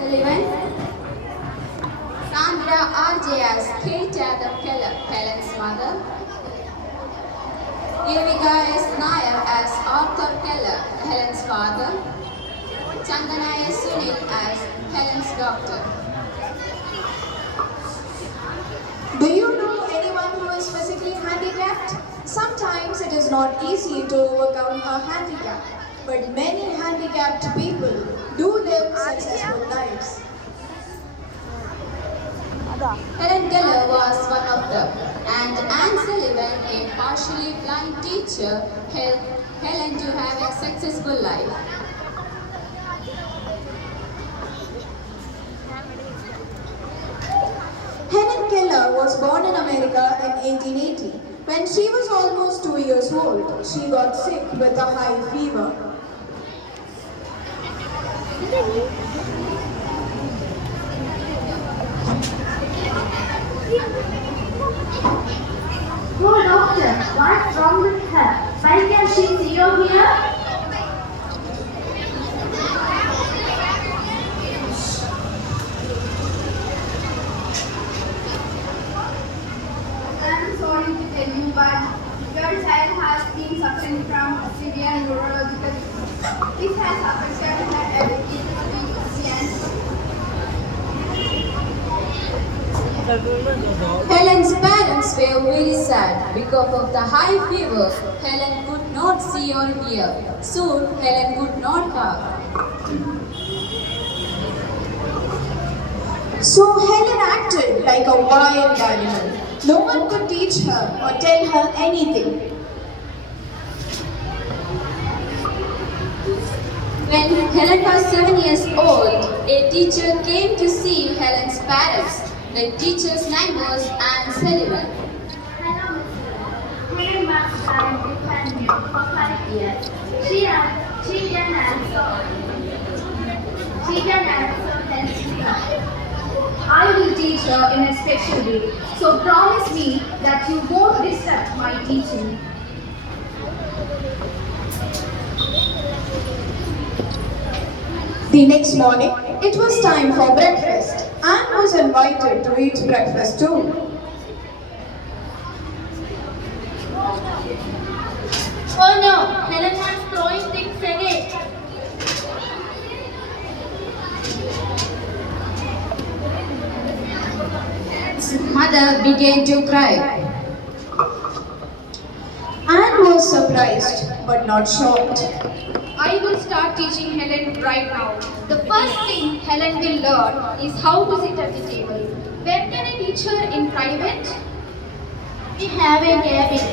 Sullivan, Sandra RJ as Kate Adam Keller, Helen's mother. Yuvika S. Nair as Arthur Keller, Helen's father. Chandana S. Sunil as Helen's doctor. Do you know anyone who is physically handicapped? Sometimes it is not easy to overcome a handicap, but many handicapped people do live successful lives. Helen Keller was one of them, and Anne Sullivan, a partially blind teacher, helped Helen to have a successful life. Helen Keller was born in America in 1880. When she was almost 2 years old, she got sick with a high fever. Oh doctor, what's wrong with her? Why can she see you here? I'm sorry to tell you, but your child has been suffering from severe neurological disease. This has affected her ability to speak and Helen's parents were very sad. Because of the high fever, Helen could not see or hear. Soon, Helen could not talk. So Helen acted like a wild animal. No one could teach her or tell her anything. When Helen was 7 years old, a teacher came to see Helen's parents. The teacher's name was Anne Sullivan. Hello, Mr. Helen was trying to find you for 5 years. She can also help you. I will teach her in a special way. So promise me that you won't disrupt my teaching. The next morning, it was time for breakfast. Anne was invited to eat breakfast too. Oh no, Helen was throwing things again. Helen's mother began to cry. Anne was surprised but not shocked. I will start teaching Helen right now. The first thing Helen will learn is how to sit at the table. Where can I teach her in private? We have a cabin.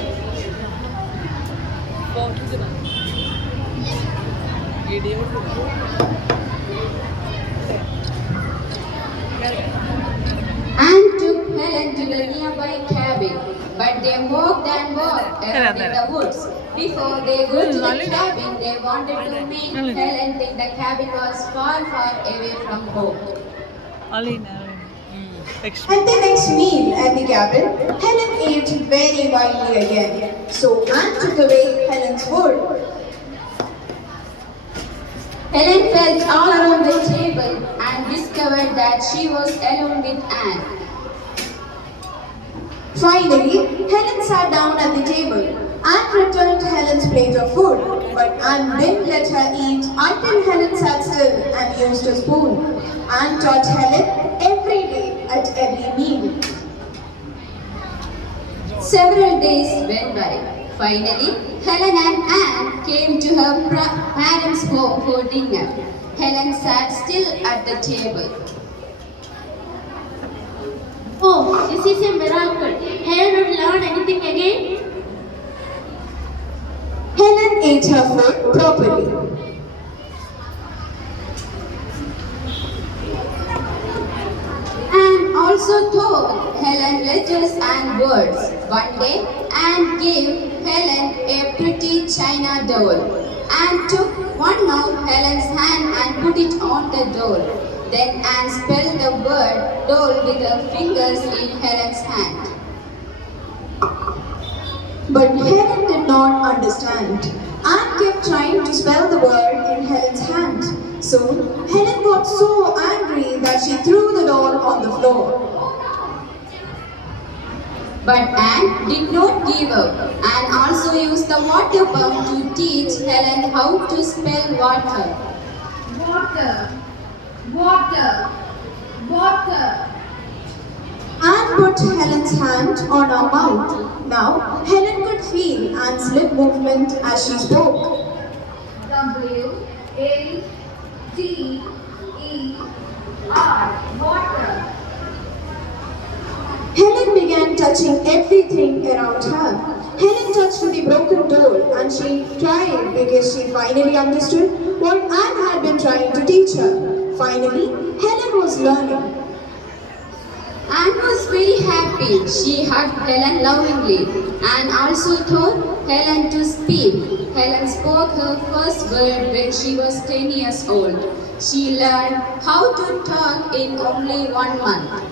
Anne took Helen to the nearby cabin, but they walked and walked around in the woods. Before they got to the cabin, they wanted to make Helen think the cabin was far, far away from home. At the next meal at the cabin, Helen ate very wildly again. So Anne took away Helen's food. Helen felt all around the table and discovered that she was alone with Anne. Finally, Helen sat down at the table. Anne returned Helen's plate of food, but Anne didn't let her eat until Helen sat still and used a spoon. Anne taught Helen every day at every meal. Several days went by. Finally, Helen and Anne came to her parents' home for dinner. Helen sat still at the table. Oh, this is a miracle. Helen would learn anything again? Helen ate her food properly. Anne also taught Helen letters and words. One day, Anne gave Helen a pretty china doll. Anne took one of Helen's hand and put it on the doll. Then Anne spelled the word doll with her fingers in Helen's hand. But Helen did not understand. Anne kept trying to spell the word in Helen's hand. Soon, Helen got so angry that she threw the doll on the floor. But Anne did not give up and also used the water pump to teach Helen how to spell water. Water, water, water. Anne put Helen's hand on her mouth. Now Helen could feel Anne's lip movement as she spoke. W-A-T-E-R, water. Helen began touching everything around her. Helen touched the broken doll and she cried because she finally understood what Anne had been trying to teach her. Finally, Helen was learning. Anne was very happy. She hugged Helen lovingly and also taught Helen to speak. Helen spoke her first word when she was 10 years old. She learned how to talk in only 1 month.